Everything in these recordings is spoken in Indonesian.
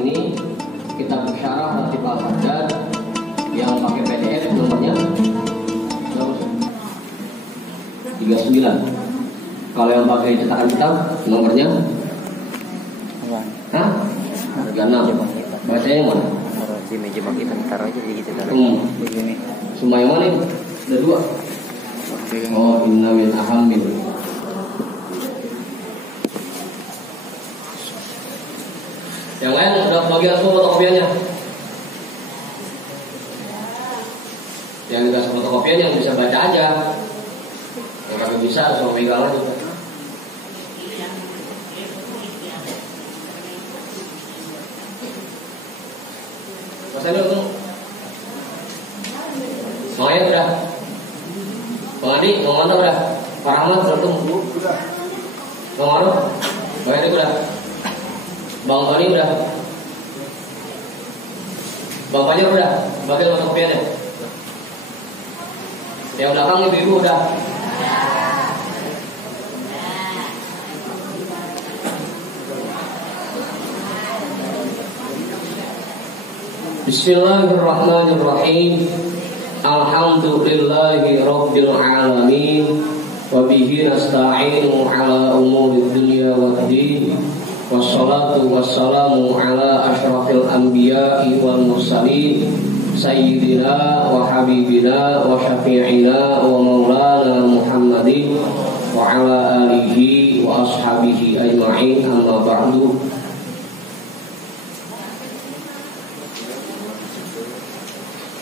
ini kitab syarah Ratib Al-Haddad yang pakai PDF nomornya 39. Kalau yang pakai cetakan kitab nomornya 36. Bacanya yang mana? Di meja kita taruh aja gitu begini. Semua yang mana ini? Ada 2. Oh, inna min ahammin. Yang lain udah bagian semua fotokopiannya. Yang enggak fotokopian yang bisa baca aja. Yang kagak bisa sama pegang aja. Mas Adi tuh. Mau ya udah. Bang Adi, mau mantap udah. Pak Rahmat udah. Bang Maruf, Bang Adi udah. Bang Tony udah. Bang Fajar udah. Bagian fotokopiannya. Yang belakang ibu-ibu udah. Bismillahirrahmanirrahim. Alhamdulillahi rabbil alamin. Wa bihi nasta'inu ala umuri dunya waddin. Wassalatu wassalamu ala asyrafil anbiya'i wal mursalin sayyidina wa habibina wa syafi'ina wa maulana Muhammadin wa ala alihi wa ashabihi ajma'in, amma ba'du.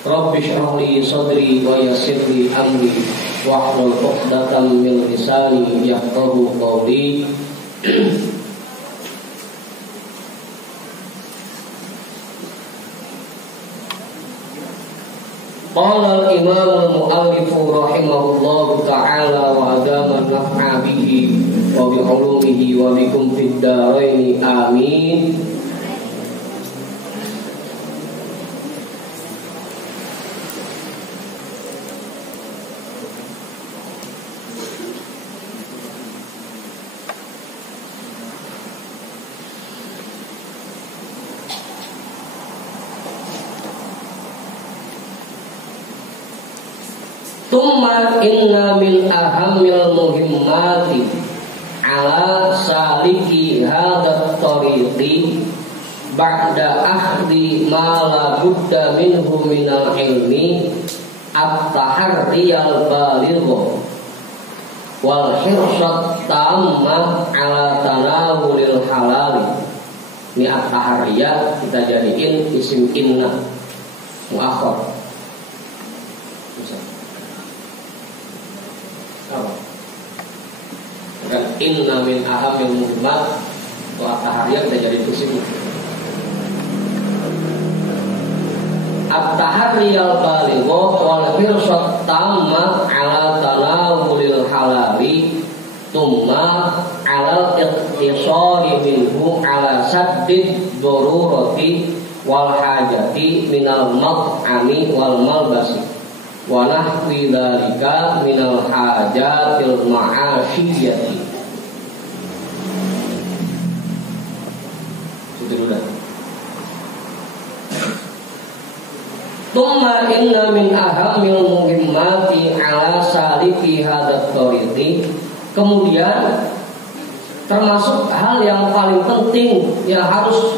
Rabbi shrah li sadri wa yassir li amri wahlul 'uqdatam min lisani yafqahu qawli. Qala al-imam al-mu'allif rahimahullahu ta'ala wa adama naf'a bihi wa bi 'ulumihi wa bikum fid dharain amin. Tumma inna min ahammil muhimmati ala saliki hadat tariqi ba'da akhdi ma la budda minhu minal ilmi at-taharriyal baligho wal hirsat tamma ala tanawulil halali. Ini at-taharriyah kita jadiin isim inna muakhar. Inna min ahamil muhimmat wa at-taharriyah kita jadi isim. At-taharriyal baligho wal hirsat tamma ala tanawulil halali tumma ala iqtisari minhu ala saddid darurati wal hajati minal mat'ami wal malbasi wa nahwi dzalika minal hajatil ma'asyiyyati. Tumma inna min ahamil muhimmati ala saliki hadat tariqi. Kemudian termasuk hal yang paling penting yang harus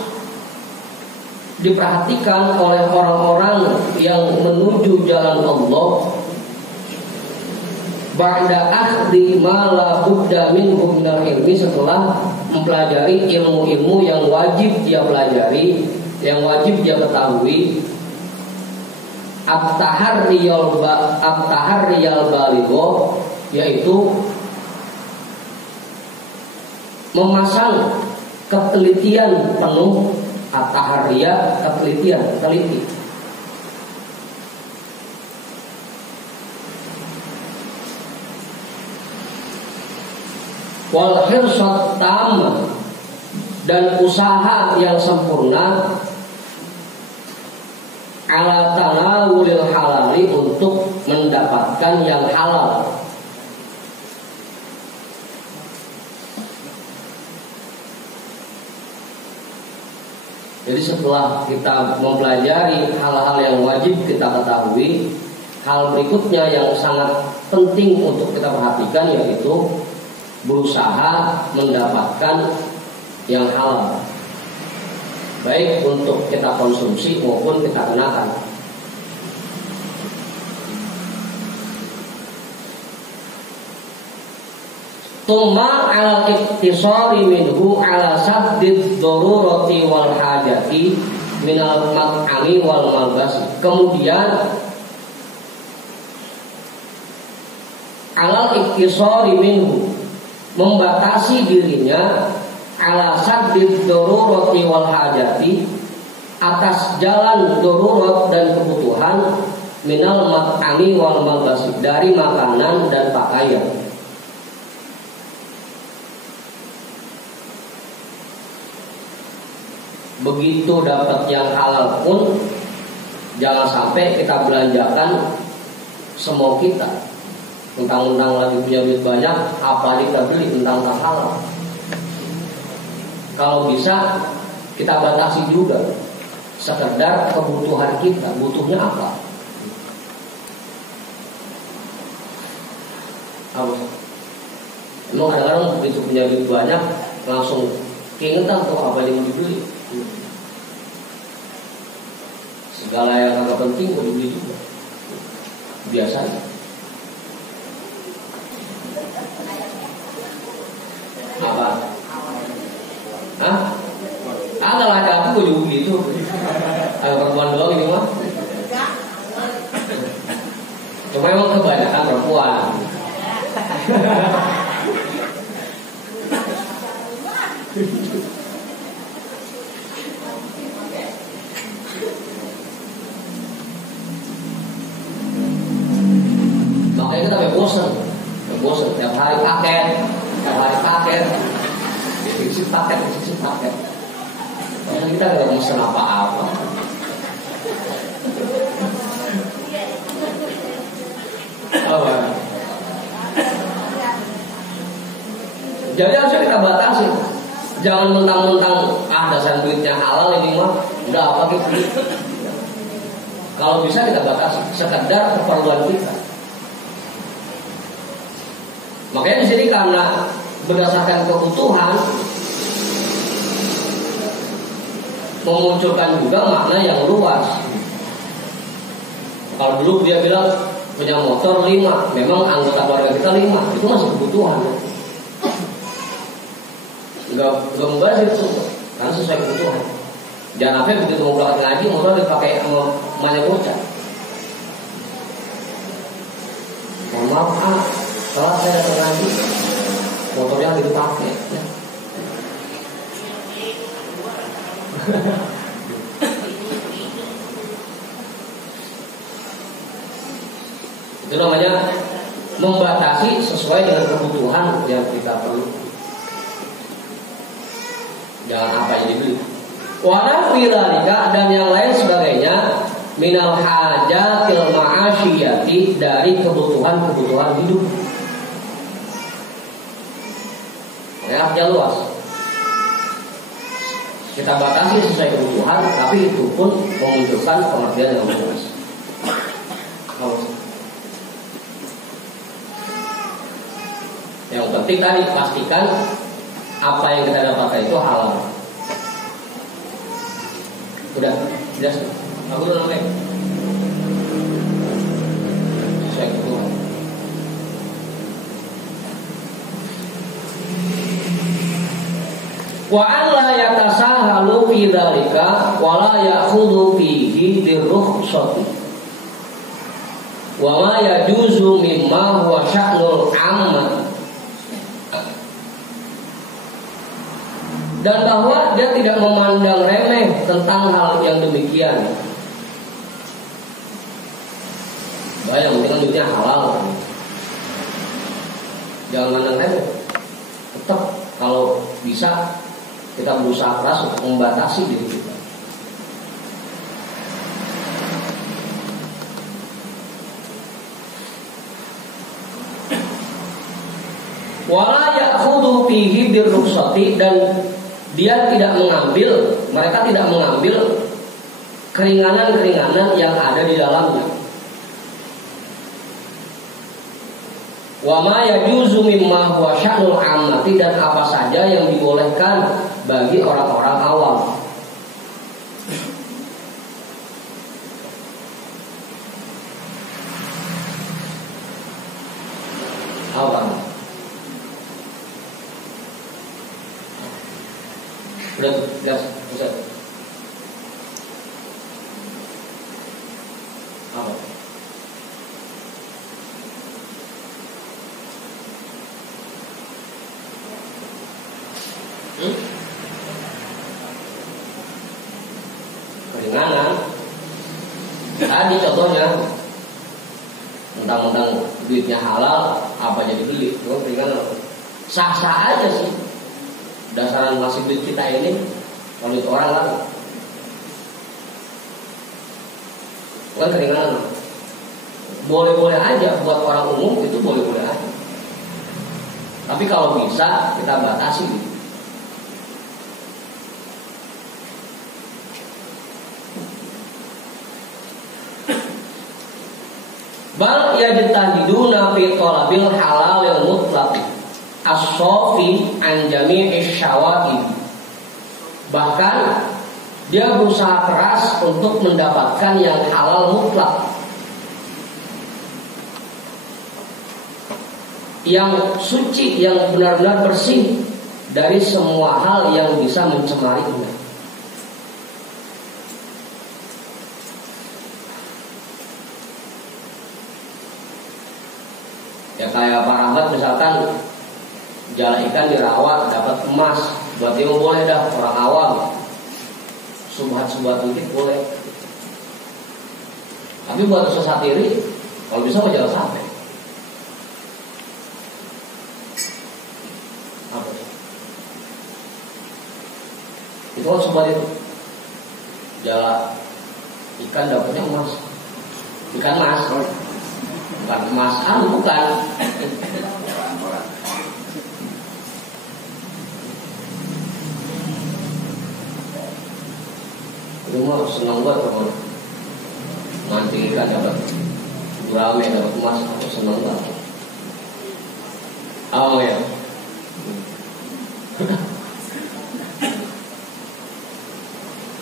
diperhatikan oleh orang-orang yang menuju jalan Allah, ba'da akhdi ma la budda minhu minal ilmi, setelah mempelajari ilmu-ilmu yang wajib dia pelajari, yang wajib dia ketahui. At-taharriyal baligho, yaitu memasang ketelitian penuh. At-taharriyah, ketelitian, teliti. Wal hirsat tam, dan usaha yang sempurna ala tanawulil halali, untuk mendapatkan yang halal. Jadi setelah kita mempelajari hal-hal yang wajib kita ketahui, hal berikutnya yang sangat penting untuk kita perhatikan yaitu berusaha mendapatkan yang halal, baik untuk kita konsumsi maupun kita kenakan. Tumma ala iktisari minhu ala saddid darurati wal hajati minal mat'ami wal malbasi. Kemudian ala iktisari minhu, membatasi dirinya ala saddid darurati wal hajati, atas jalan darurat dan kebutuhan, minal mat'ami wal malbasi, dari makanan dan pakaian. Begitu dapat yang halal pun jangan sampai kita belanjakan semau kita. Mentang-mentang lagi punya duit banyak, apa kita beli tentang halal. Kalau bisa kita batasi juga, sekedar kebutuhan kita, butuhnya apa? Emang kadang-kadang begitu punya duit banyak langsung keingetan tuh apa yang mau dibeli. Segala yang agak penting mau dibeli juga. Biasanya. Apa? Hah? Ada laki aku juga begitu. Ada perempuan doang ini mah. Cuma emang kebanyakan perempuan. Makanya kita bosan tiap hari paket, isi paket. Makanya kita nggak mesen apa-apa. Jadi harusnya kita batasi. Jangan mentang-mentang dasar duitnya halal ini mah udah apa gitu. Kalau bisa kita batasi, sekedar keperluan kita. Makanya di sini karena berdasarkan kebutuhan memunculkan juga makna yang luas. Kalau dulu dia bilang punya motor 5, memang anggota keluarga kita 5, itu masih kebutuhan. Enggak membazir itu, karena sesuai kebutuhan. Jangan sampai begitu mau berangkat ngaji motor dipakai sama emaknya bocah. Mohon maaf, kalau saya datang ngaji motornya lagi dipakai. Ya. Itu namanya membatasi sesuai dengan kebutuhan yang kita perlu. Jangan apa yang dibeli. Wa nahwilika, dan yang lain sebagainya, minal hajatil ma'asyiyati, dari kebutuhan hidup. Artinya luas. Kita batasi sesuai kebutuhan, tapi itu pun memunculkan pengertian yang luas. Yang penting tadi pastikan apa yang kita dapatkan itu halal. Udah, jelas. Aku udah sampai. Saya keluar. Wa an la yatasahalu fi dzalika wa la ya'khudhu fihi birrukhsati. Wa ma yajuzu mimma huwa sya'nul 'amma. Dan bahwa dia tidak memandang remeh tentang hal yang demikian. Banyak yang penting duitnya halal. Jangan memandang remeh. Tetap kalau bisa kita berusaha keras untuk membatasi diri kita. Wala ya'khudhu fihi birrukhsati, dan dia tidak mengambil mereka tidak mengambil keringanan-keringanan yang ada di dalamnya. Wa ma yajuzu mimma huwa sya'nul 'ammati, dan apa saja yang dibolehkan bagi orang-orang awam. Awam. Udah jelas, Ustaz. Apa? Keringanan. Tadi contohnya tentang duitnya halal, apa jadi beli? Itu keringanan. Sah-sah aja sih. Dasaran ngasih duit kita ini kalau duit orang kan bukan keringanan. Boleh-boleh aja buat orang umum, itu boleh-boleh aja. Tapi kalau bisa kita batasi gitu. Bal yajtahiduna fi talabil halalil mutlaq as-safi an jami'i syawahid. Bahkan dia berusaha keras untuk mendapatkan yang halal mutlak, yang suci, yang benar-benar bersih dari semua hal yang bisa mencemarinya. Ya kayak Pak Rahmat misalkan jala ikan dirawat dapat emas, buat dia boleh dah, orang awam subhat-subhat dikit boleh. Tapi buat usaha satiri kalau bisa mau jangan sampai. Apa? Itu kan subhat itu. Jala ikan dapatnya emas, ikan mas, bukan emas, bukan. Cuma senang banget kalau mancing ikan dapat gurame, dapat emas, aku senang banget. Oh ya.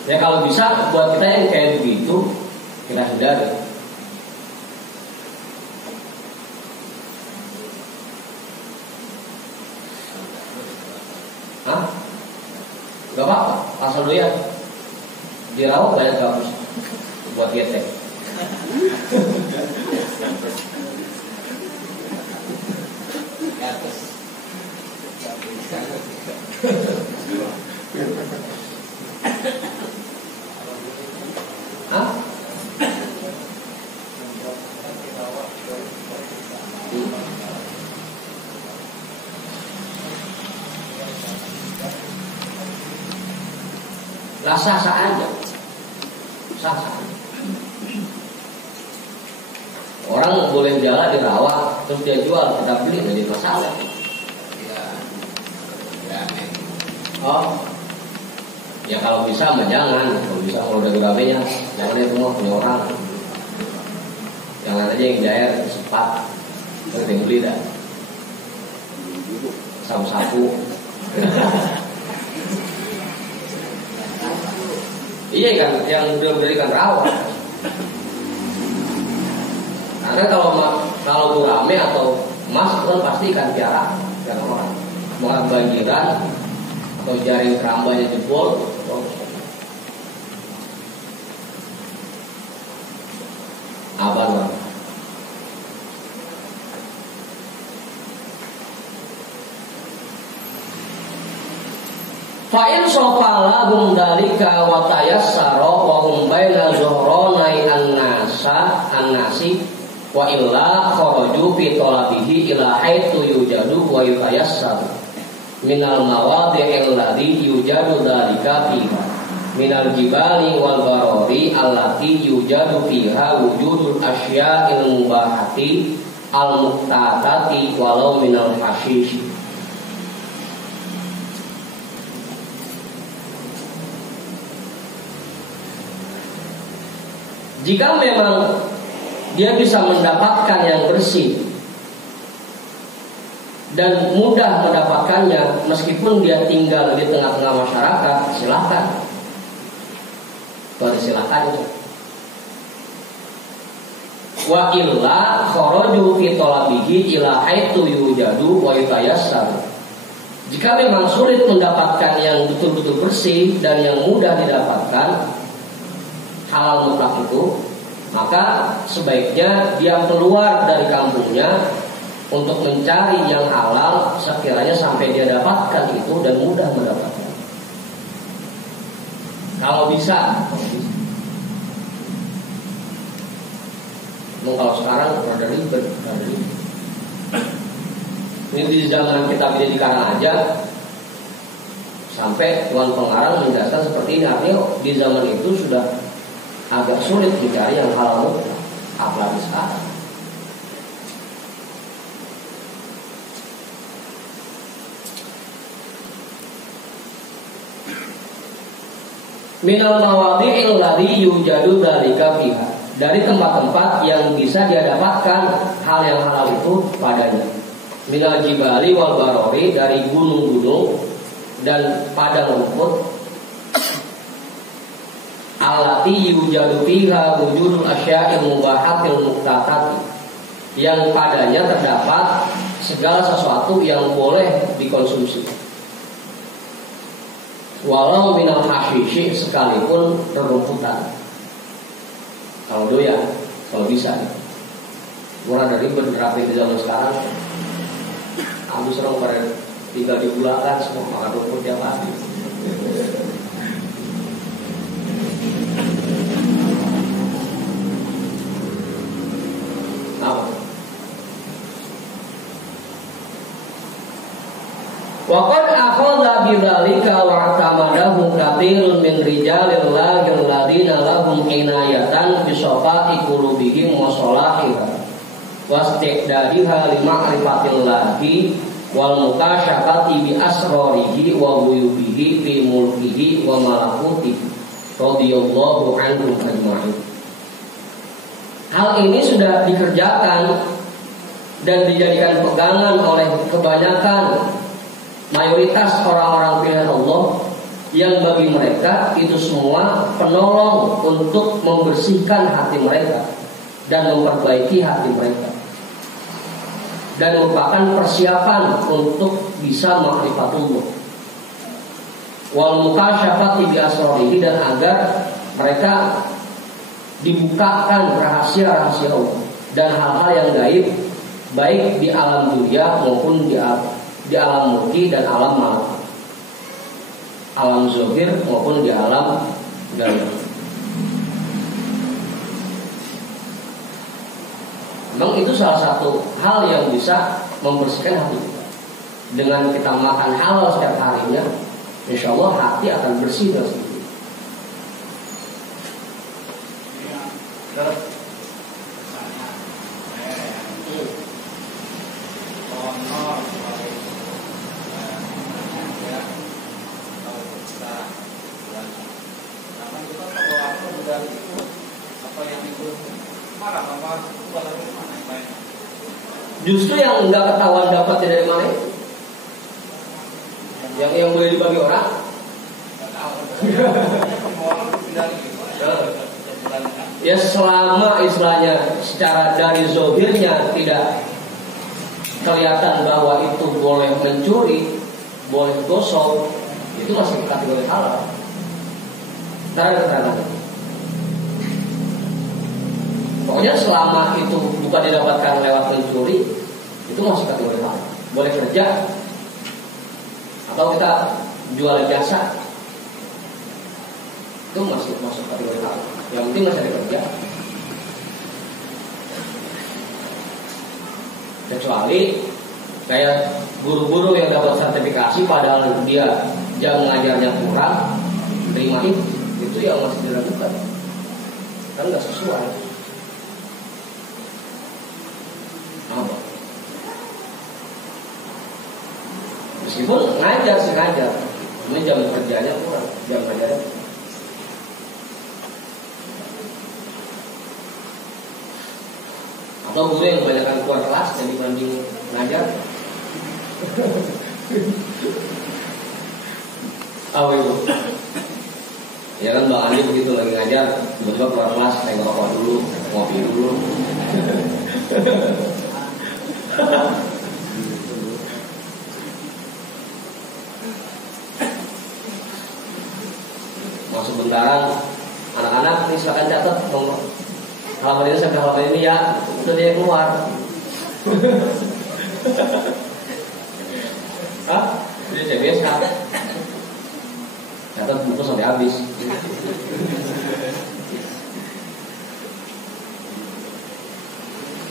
Ya kalau bisa buat kita yang kayak begitu kita hindari. Hah? Gak apa-apa, asal dulu ya. Dirawat banyak bagus buat getek. Hah? Lah sah-sah aja. Sah-sah. Orang boleh jalan dirawat terus dia jual, kita beli, jadi masalah. Oh, ya kalau bisa mah jangan. Kalau bisa, kalau udah gurabenya jangan, itu mah punya orang. Jangan aja yang jair sepat, terus yang beli dah sapu-sapu. Iya kan, yang diberikan rawat. Karena kalau gurame atau emas itu kan pasti ikan piara, ikan orang banjiran atau jaring kerambanya jebol. Abang. Fa'in sopala hum dalika wa tayassara wa hum baina zuhranai an-nasi wa illa kharaju fi talabihi ila haitsu yujadu wa yutayassar minal mawadi'il ladzi yujadu dalika fiha minal jibali wal barari allati yujadu fiha wujudul asya'il mubahati al-muqtatati walau minal hashish. Jika memang dia bisa mendapatkan yang bersih dan mudah mendapatkannya meskipun dia tinggal di tengah-tengah masyarakat, silakan. Silakan itu. Wa illa kharaju fi talabihi ila haitsu yujadu wa yutayassar. Jika memang sulit mendapatkan yang betul-betul bersih dan yang mudah didapatkan halal mutlak itu, maka sebaiknya dia keluar dari kampungnya untuk mencari yang halal sekiranya sampai dia dapatkan itu dan mudah mendapatkan. Kalau bisa. Kalau sekarang rada ribet. Ini di zaman kita di Karangaja sampai Tuan Pengarang menjelaskan seperti ini. Artinya di zaman itu sudah agak sulit mencari yang halal mutlak, apalagi sekarang. Minal mawadhi'il ladzi yujadu dzalika fiha. Dari tempat-tempat yang bisa dia dapatkan hal yang halal itu padanya. Minal jibali wal barori, dari gunung-gunung dan padang rumput. Allati yujadu fiha wujudul asya'il mubahatil muqtatati, yang padanya terdapat segala sesuatu yang boleh dikonsumsi. Walau minal hasyishi, sekalipun rerumputan. Kalau doyan, kalau bisa. Murah dari berterapi di zaman sekarang. Aku serang pada tinggal di bulakan semua makan rumput tiap hari. Apa? Waqad akhadha bidzalika wa tamadahu katsirun min rijalil ladzina lahum inayatan bi safati qulubihim wa salahiha wastidadiha li ma'rifatillahi wal mukashafati bi asrarihi wa ghuyubihi fi mulkihi wa malakutihi radhiyallahu anhum ajma'in. Hal ini sudah dikerjakan dan dijadikan pegangan oleh kebanyakan mayoritas orang-orang pilihan Allah, yang bagi mereka itu semua penolong untuk membersihkan hati mereka dan memperbaiki hati mereka, dan merupakan persiapan untuk bisa ma'rifatullah wal mukasyafati bi asrarihi, dan agar mereka dibukakan rahasia-rahasia Allah dan hal-hal yang gaib, baik di alam dunia maupun di alam mulki dan alam malakut, alam zahir maupun di alam gaib. Memang itu salah satu hal yang bisa membersihkan hati kita. Dengan kita makan halal setiap harinya, insya Allah hati akan bersih dan sendiri. Justru yang enggak ketahuan dapatnya dari mana? Yang boleh dibagi orang? Ya selama istilahnya secara dari zohirnya tidak kelihatan bahwa itu boleh mencuri, boleh gosok, itu masih kategori halal. Ntar keterangan. Pokoknya selama itu bukan didapatkan lewat mencuri, itu masih kategori halal. Boleh kerja, atau kita jual jasa, itu masih masuk kategori halal. Yang penting masih ada kerja. Kecuali kayak guru-guru yang dapat sertifikasi padahal dia jam mengajarnya kurang, terima itu yang masih dilakukan. Kan nggak sesuai. Apa? Meskipun ngajar sih ngajar, ini jam kerjanya kurang, jam ngajarnya. Atau guru yang kebanyakan keluar kelas jadi dibanding ngajar. Apa itu? Ya kan Bang Andi begitu lagi ngajar, tiba-tiba keluar kelas, naik rokok dulu, ngopi dulu. Masuk bentaran, anak-anak ini silakan catat nomor halaman ini sampai halaman ini ya, udah dia keluar. Hah? Jadi CBS kan? Catat buku sampai habis.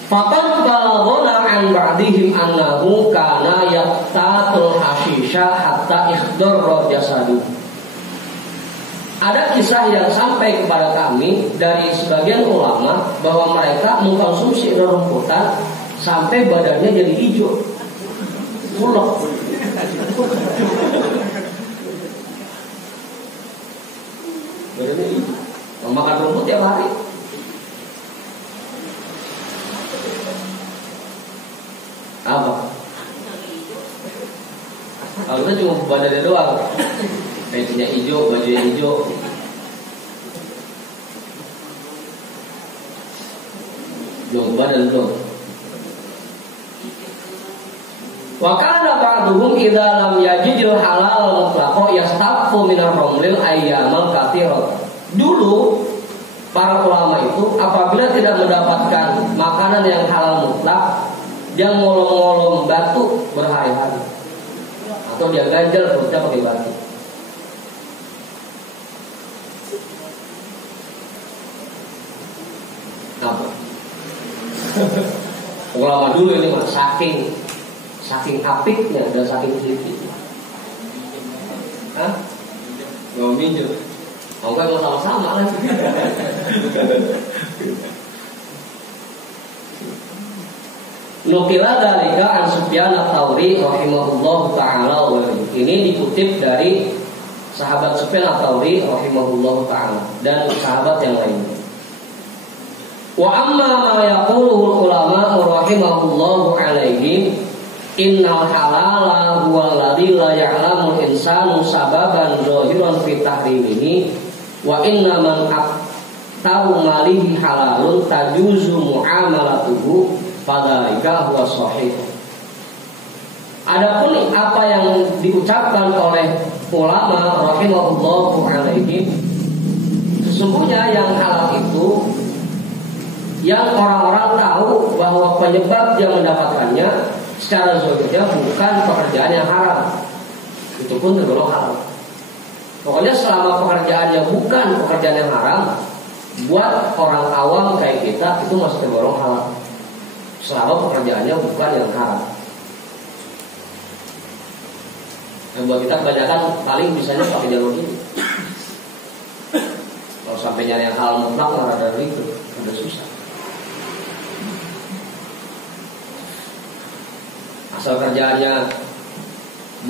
Faqad balaghana an ba'dihim annahu kana yaqtatul hashisha hatta ikhdarra jasadu. Ada kisah yang sampai kepada kami dari sebagian ulama bahwa mereka mengkonsumsi rerumputan sampai badannya jadi hijau, ulek. Badannya hijau, makan rumput tiap hari. Apa? Kalau kita cuma badannya doang, pensinya hijau, bajunya hijau. Belum badan belum. Wa kana ba'duhum idza lam yajidil halal mutlaqo yastafu min ar-ramlil ayyamal katsirat. Dulu para ulama itu apabila tidak mendapatkan makanan yang halal mutlak, dia ngolong-ngolong batu berhari-hari. Atau dia ganjal perutnya pakai batu. Apa? Ulama dulu ini mah saking apiknya dan saking telitinya. Hah? Gak minjem. Mau kan sama-sama kan? Nukila dalika an Sufyan ats-Tsauri rahimahullahu taala. Ini dikutip dari sahabat Sufyan ats-Tsauri rahimahullahu taala dan sahabat yang lainnya. Wa amma ma yaquluhu ulama rahimahullahu alaihim innal halala huwa alladzi la ya'lamu insanu sababan zahiran fi tahrimihi wa inna man aqtaru malihi halalun tajuzu muamalatuhu fadzalika huwa shahih. Adapun apa yang diucapkan oleh ulama rahimahullahu alaihim, sesungguhnya yang halal itu yang orang-orang tahu bahwa penyebab dia mendapatkannya secara zahirnya bukan pekerjaan yang haram, itu pun tergolong halal. Pokoknya selama pekerjaannya bukan pekerjaan yang haram, buat orang awam kayak kita itu masih tergolong halal. Selama pekerjaannya bukan yang haram. Dan buat kita kebanyakan paling bisanya pakai jalur ini. Kalau sampai nyari yang halal mutlak nggak ada itu, ada susah. Asal kerjaannya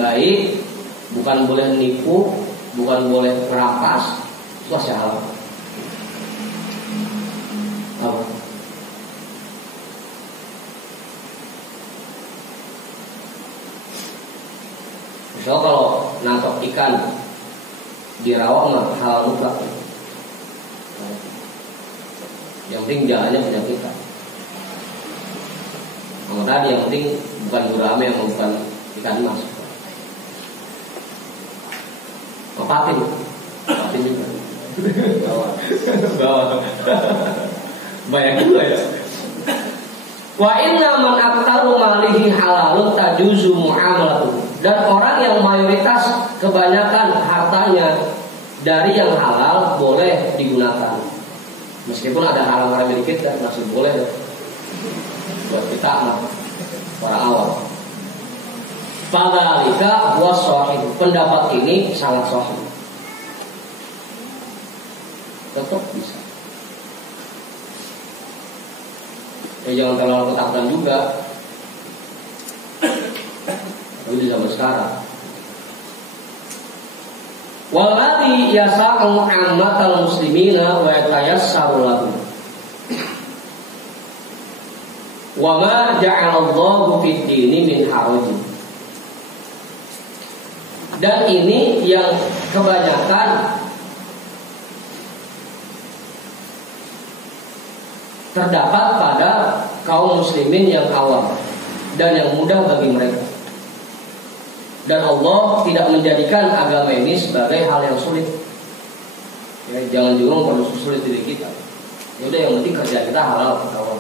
baik, bukan boleh nipu, bukan boleh merampas, itu masih halal. Apa? Misalnya kalau nangkap ikan di rawa mah halal mutlak. Yang penting jalannya punya kita. Kalau tadi yang penting bukan gurame, yang bukan ikan mas. Patin juga. Bawa. Banyak juga ya. Wa inna man aqtaru malihi halalun tajuzu muamalatuhu. Dan orang yang mayoritas kebanyakan hartanya dari yang halal boleh digunakan. Meskipun ada halang-halang sedikit dan masih boleh buat kita para awam. Fadzalika huwa shahih. Pendapat ini sangat sahih. Tetap bisa. Jangan terlalu ketakutan juga. Tapi di zaman sekarang. Walladzi yasa'u 'ammatal muslimina wa yatayassaru lahum. Wa ma ja'alallahu fid dini min haraj. Dan ini yang kebanyakan terdapat pada kaum muslimin yang awam dan yang mudah bagi mereka. Dan Allah tidak menjadikan agama ini sebagai hal yang sulit. Ya, jangan juga perlu sulit diri kita. Ya udah, yang penting kerja kita halal awal.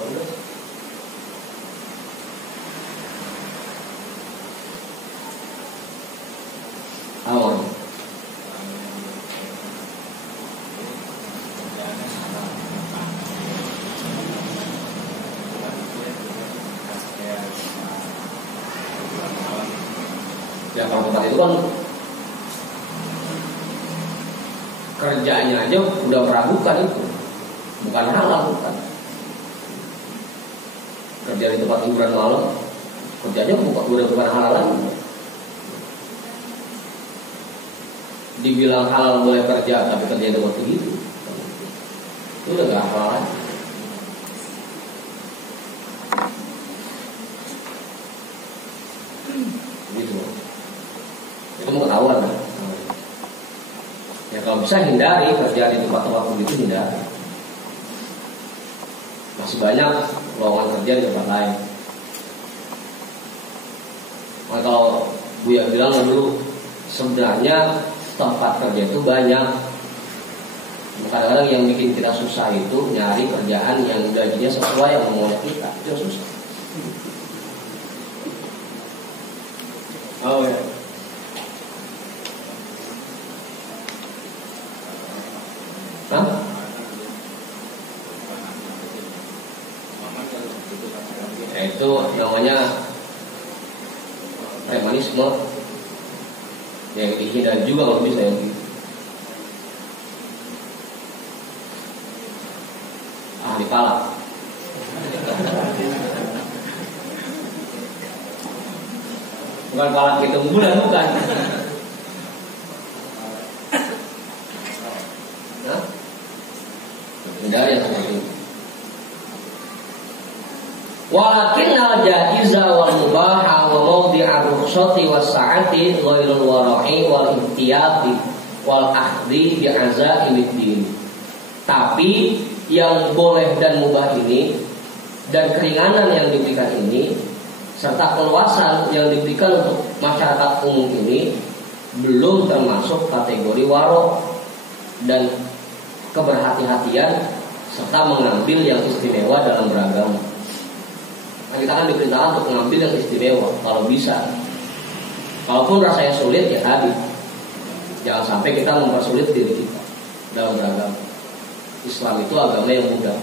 Awal. Ya kalau tempat itu kan kerjanya aja udah meragukan itu, bukan halal, bukan. Kerja di tempat hiburan malam, kerjanya bukan halal lagi. Dibilang halal boleh kerja, tapi kerja di tempat begitu, itu udah gak halal lagi. Gitu. Itu mau ketahuan kan? Ya kalau bisa hindari kerja di tempat-tempat begitu, hindari. Masih banyak lowongan kerja di tempat lain. Nah, kalau Buya bilang dulu, sebenarnya tempat kerja itu banyak. Kadang-kadang yang bikin kita susah itu nyari kerjaan yang gajinya sesuai yang mau kita, itu susah. Oh ya. Hah? Ya, itu namanya premanisme. Yang dihindari juga kalau bisa yang gitu. Dipalak. Bukan palak hitung bulan, bukan. Hindari yang seperti itu. Walakin al-jaiza wal mubaha wa mawdi'ar rukhsati was sa'ati ghairul wara'i wal ihtiyati wal akhdhi bi azaimid din. Tapi yang boleh dan mubah ini dan keringanan yang diberikan ini serta keluasan yang diberikan untuk masyarakat umum ini belum termasuk kategori waro dan keberhati-hatian serta mengambil yang istimewa dalam beragama. Nah, kita kan diperintahkan untuk mengambil yang istimewa kalau bisa. Kalaupun rasanya sulit, ya tadi jangan sampai kita mempersulit diri kita dalam beragama. Islam itu agama yang mudah.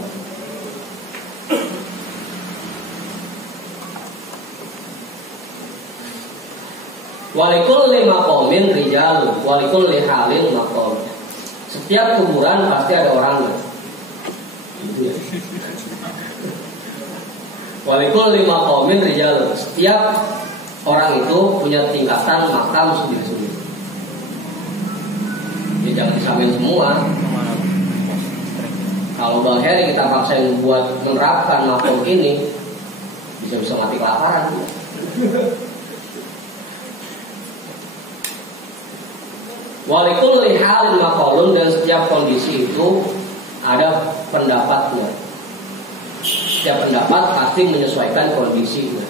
Walikulli maqamin rijal, walikulli halin maqam. Setiap kuburan pasti ada orangnya. Walikulli maqamin rijal. Setiap orang itu punya tingkatan makam sendiri-sendiri. Ya jangan disamain semua. Kalau Bang Heri kita paksain buat menerapkan makam ini, bisa mati kelaparan. Walikulli halin maqalun, dan setiap kondisi itu ada pendapatnya. Setiap pendapat pasti menyesuaikan kondisinya.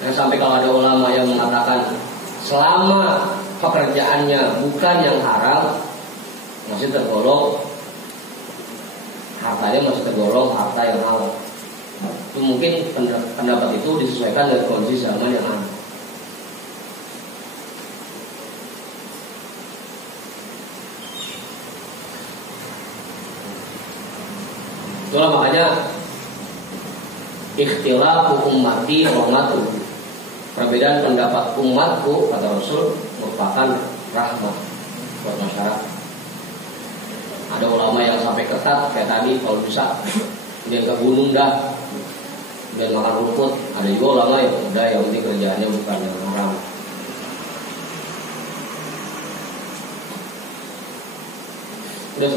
Nah, sampai kalau ada ulama yang mengatakan selama pekerjaannya bukan yang haram, masih tergolong hartanya masih tergolong harta yang halal. Itu mungkin pendapat itu disesuaikan dengan kondisi zaman yang ada. Itulah makanya ikhtilafu ummati rahmatu. Perbedaan pendapat umatku kata Rasul merupakan rahmat buat masyarakat. Ada ulama yang sampai ketat kayak tadi, kalau bisa dia ke gunung dah dan makan rumput. Ada juga ulama yang udah yang penting kerjaannya bukan yang haram. Udah,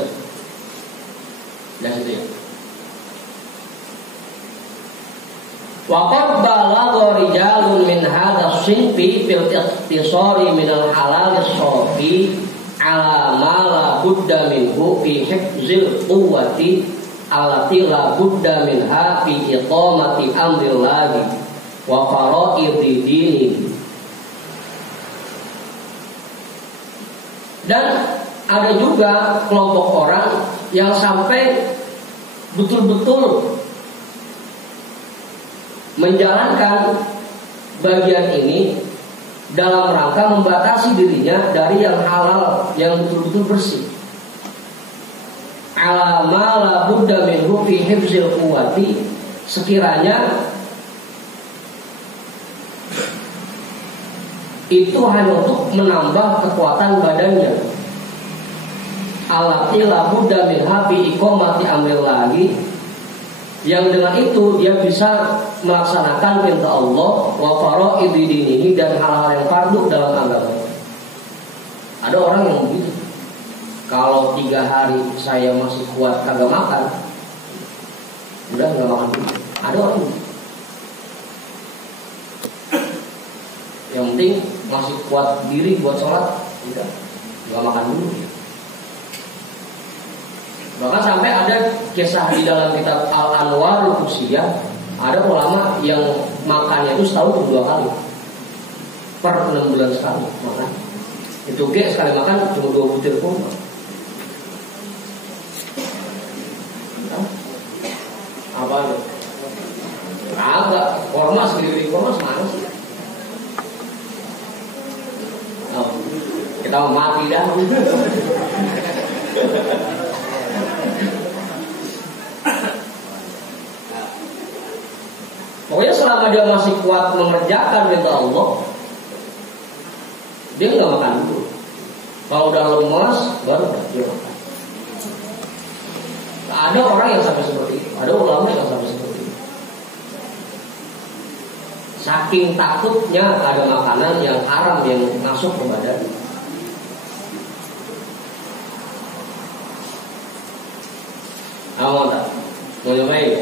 Dan itu. Waqad balagha rijalun min hadha sinfi fil iqtisari min al-halal as-safi ala ma la budda minhu fi hifzil quwwati allati la budda minha fi iqamati amrillahi wa fara'idid dini. Dan ada juga kelompok orang yang sampai betul-betul menjalankan bagian ini dalam rangka membatasi dirinya dari yang halal yang betul-betul bersih. Ala ma la budda minhu fi hifzil quwwati, sekiranya itu hanya untuk menambah kekuatan badannya. Allati la budda minha fi iqamati amrillahi, yang dengan itu dia bisa melaksanakan perintah Allah wa fara'idid dinihi, dan hal-hal yang fardu dalam agama. Ada orang yang begitu. Kalau 3 hari saya masih kuat kagak makan, udah nggak makan dulu. Ada orang begitu. Yang penting masih kuat diri buat sholat, udah nggak makan dulu. Bahkan sampai ada kisah di dalam kitab Al-Anwarul Qusiyah, ada ulama yang makannya itu setahun 2 kali, per 6 bulan sekali makan. Itu sekali makan cuma 2 butir kurma. Apa itu? Agak kurma segede-gede kurma semana sih? Oh, kita mau mati dah. Pokoknya selama dia masih kuat mengerjakan perintah Allah, dia nggak makan dulu. Kalau udah lemas, baru dia makan. Ada orang yang sampai seperti itu, ada ulama yang sampai seperti itu. Saking takutnya ada makanan yang haram yang masuk ke badan. Mau tak? Mau nyobain?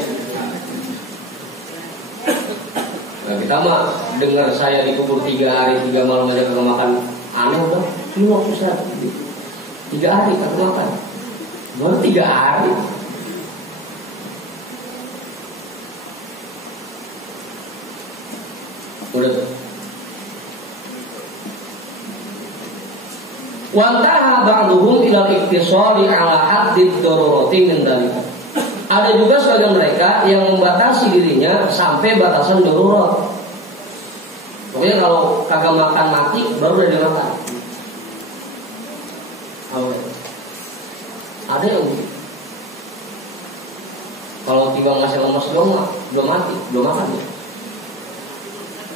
Nah, kita mah dengar saya dikubur 3 hari 3 malam aja kagak makan, aneh udah. Ini waktu saya 3 hari kagak makan, baru 3 hari. Udah. Wantaha ba'duhum ila iktisari ala haddid darurati min dzalik. Ada juga sebagian mereka yang membatasi dirinya sampai batasan darurat. Pokoknya kalau kagak makan mati baru udah dimakan. Ada yang kalau tiba masih lemas belum mati, belum makan ya.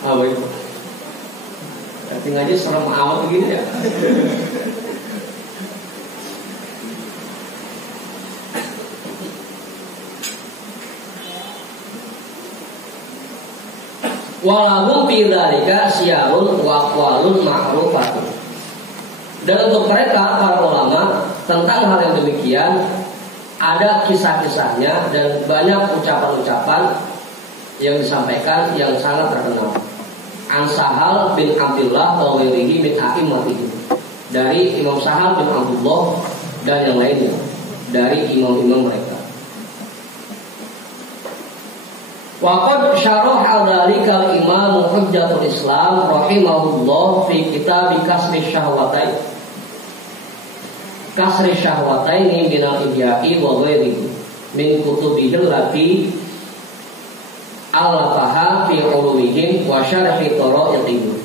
Itu. Tapi ngaji serem amat begini ya. Walahum fi dzalika syiarun wa aqwalun ma'rufatun. Dan untuk mereka para ulama tentang hal yang demikian ada kisah-kisahnya dan banyak ucapan-ucapan yang disampaikan yang sangat terkenal. An Sahal bin Abdullah wa ghairihi min a'immatihi, dari Imam Sahal bin Abdullah dan yang lainnya dari imam-imam mereka. Waqad syaraha dzalika al-Imam Hujjatul Islam rahimahullah fi kitab Kasri Syahwataini min al-Ihya'i wa ghairihi min kutubihi allati al-faha fi ulumihim wa syarhi tara'iqihim.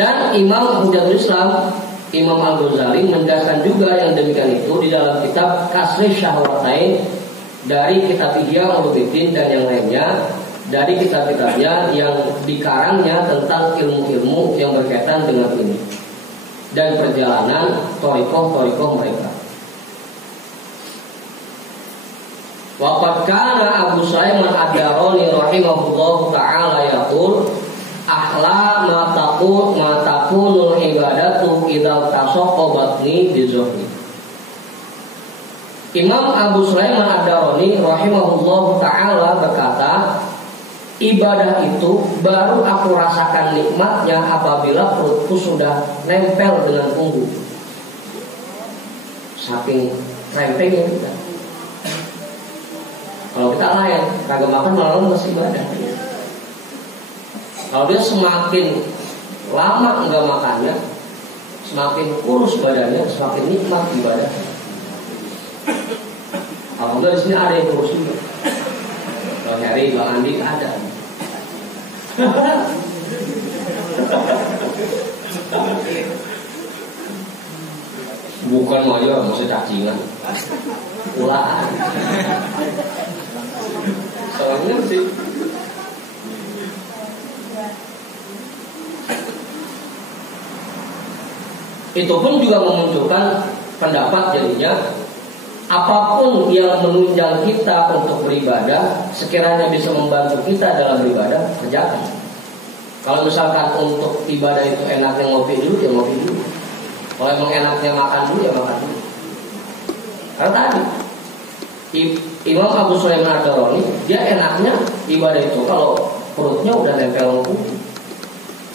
Dan Imam Hujjatul Islam Imam Al-Ghazali mendasarkan juga yang demikian itu di dalam kitab Kasri Syahwatain dari kitab Ihya Ulumuddin dan yang lainnya dari kitab-kitabnya yang dikarangnya tentang ilmu-ilmu yang berkaitan dengan ini dan perjalanan thariqah mereka. Waqad kana Abu Sulaiman Ad-Darani rahimahullahu taala yaqul ahla ma takunul ibadatu idza tasaqqa batni bi zuhri. Imam Abu Sulaiman Ad-Darani rahimahullahu ta'ala berkata, ibadah itu baru aku rasakan nikmatnya apabila perutku sudah nempel dengan punggung. Saking rempengnya kita. Kalau kita lain, kagak makan malam masih ibadah. Kalau dia semakin lama enggak makannya, semakin kurus badannya, semakin nikmat ibadah. Alhamdulillah di sini ada yang kurus juga. Kalau nyari Bang Andi ada. Bukan aja masih cacingan, ulaan. Soalnya sih. Itu pun juga memunculkan pendapat jadinya, apapun yang menunjang kita untuk beribadah, sekiranya bisa membantu kita dalam beribadah, kerjakan. Kalau misalkan untuk ibadah itu enaknya ngopi dulu, ya ngopi dulu. Kalau emang enaknya makan dulu, ya makan dulu. Karena tadi Imam Abu Sulaiman Ad-Darani, dia enaknya ibadah itu kalau perutnya udah nempel lengkung.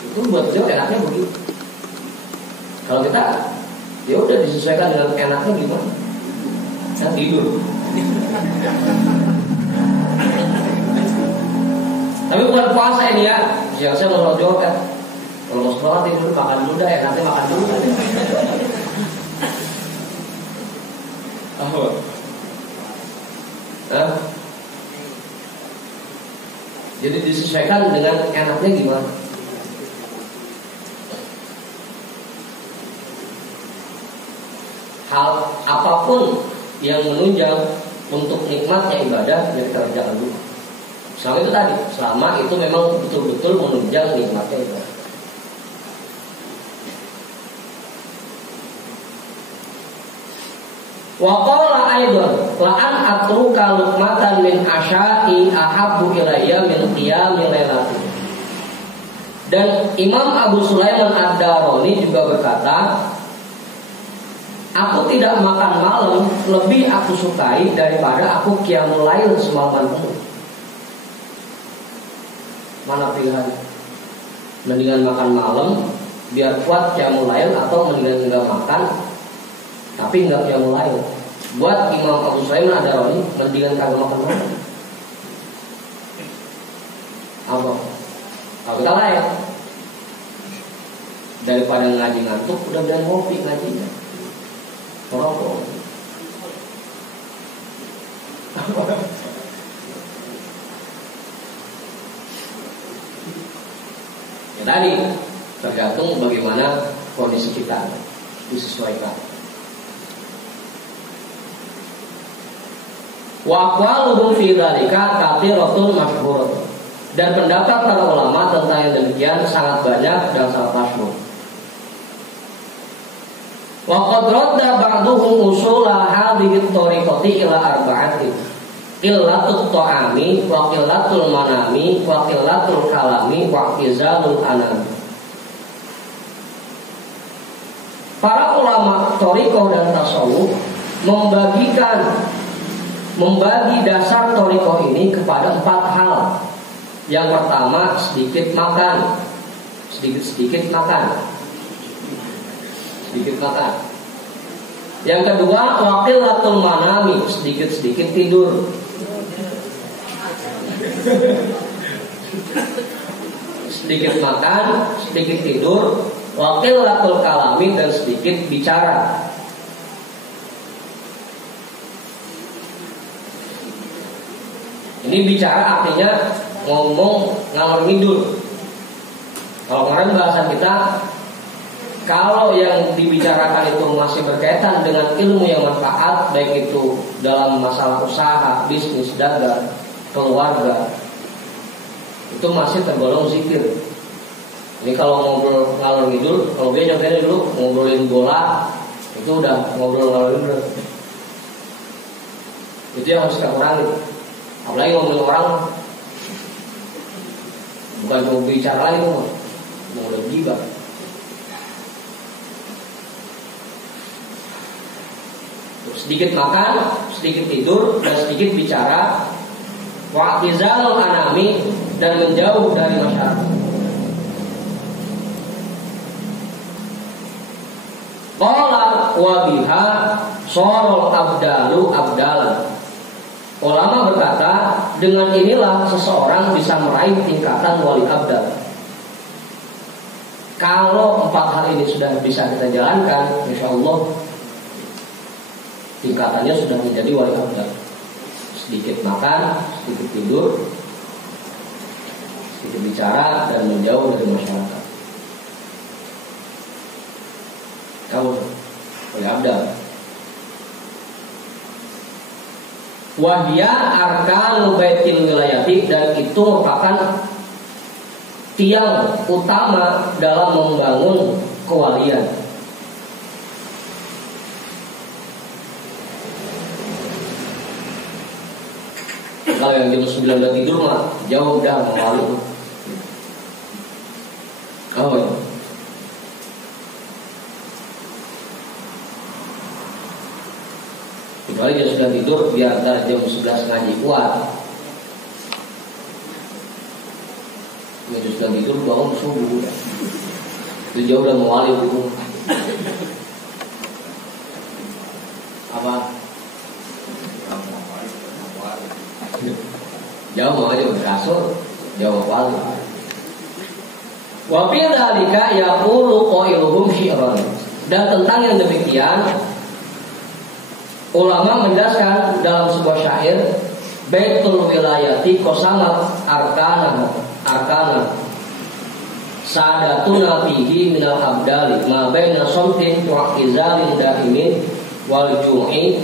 Itu buat dia enaknya begitu. Kalau kita, ya udah disesuaikan dengan enaknya gimana. Saya tidur. Tapi bukan puasa ini ya. Siang saya mau jawab kan. Kalau mau sekolah tidur, makan dulu dah. Nanti makan dulu. Apa? Jadi disesuaikan dengan enaknya gimana. Hal apapun yang menunjang untuk nikmatnya ibadah, ya kita kerjakan dulu. Selama itu tadi, selama itu memang betul-betul menunjang nikmatnya ibadah. Wa qala aidan la an atruka luqmatan min asya'i ahabbu ilayya min qiyamil lailati. Dan Imam Abu Sulaiman Ad-Darani juga berkata, aku tidak makan malam lebih aku sukai daripada aku qiyamul lail semalaman penuh. Mana pilihan? Mendingan makan malam biar kuat qiyamul lail, atau mendingan enggak makan tapi enggak qiyamul lail. Buat Imam Abu Sulaiman Ad-Darani, mendingan kagak makan malam. Apa? Kalau kita lain daripada ngaji ngantuk, udah bilang ngopi ngajinya. Rokok. Ya tadi tergantung bagaimana kondisi kita, disesuaikan. Wa aqwaluhum fi dzalika katsiratun masyhur. Dan pendapat para ulama tentang yang demikian sangat banyak dan sangat masyhur. Wa qad radda ba'duhum usula hadhihi at-tariqati ila arba'atin. Illatut ta'ami wa qillatul manami wa qillatul kalami wa izalul anam. Para ulama thariqah dan tasawuf membagi dasar thariqah ini kepada 4 hal. Yang pertama, sedikit makan. Sedikit makan. Yang kedua, waqillatul manami, sedikit tidur. Sedikit makan, sedikit tidur, waqillatul kalami, dan sedikit bicara. Ini bicara artinya ngomong ngalor ngidul. Kalau kemarin bahasan kita, kalau yang dibicarakan itu masih berkaitan dengan ilmu yang manfaat, baik itu dalam masalah usaha, bisnis, dagang, keluarga, itu masih tergolong zikir. Ini kalau ngobrol ngalor ngidul, kalau dia contohnya dulu ngobrolin bola, itu udah ngobrol ngalor ngidul. Itu yang harus kita kurangi. Apalagi ngomongin orang, bukan cuma bicara lagi, mau udah gibah. sedikit makan, sedikit tidur, dan sedikit bicara. Wa'tizalul anami, dan menjauh dari masyarakat. Qala wa biha sorol abdalu abdalan. Ulama berkata, dengan inilah seseorang bisa meraih tingkatan wali abdal. Kalau 4 hal ini sudah bisa kita jalankan, insya Allah tingkatannya sudah menjadi wali abdal. Sedikit makan, sedikit tidur, sedikit bicara, dan menjauh dari masyarakat. Kamu wali abdal. Wahya arkanu baitil wilayati, dan itu merupakan tiang utama dalam membangun kewalian. Kalau yang jam 9 udah tidur mah jauh dah mewali. Oh ya. Kecuali dia sudah tidur, biar ntar jam 11 ngaji kuat. Dia sudah tidur, bangun subuh. Itu jauh udah mewali itu. Apa? Jauh mau aja berasal, jauh mewali. Wa fi dzalika yaqulu qailuhum syi'ran. Dan tentang yang demikian, ulama menjelaskan dalam sebuah syair, Baitul wilayati qasamat arkana sadatuna fihi minal abdali ma baina somtin wa izalin daimin wal ju'i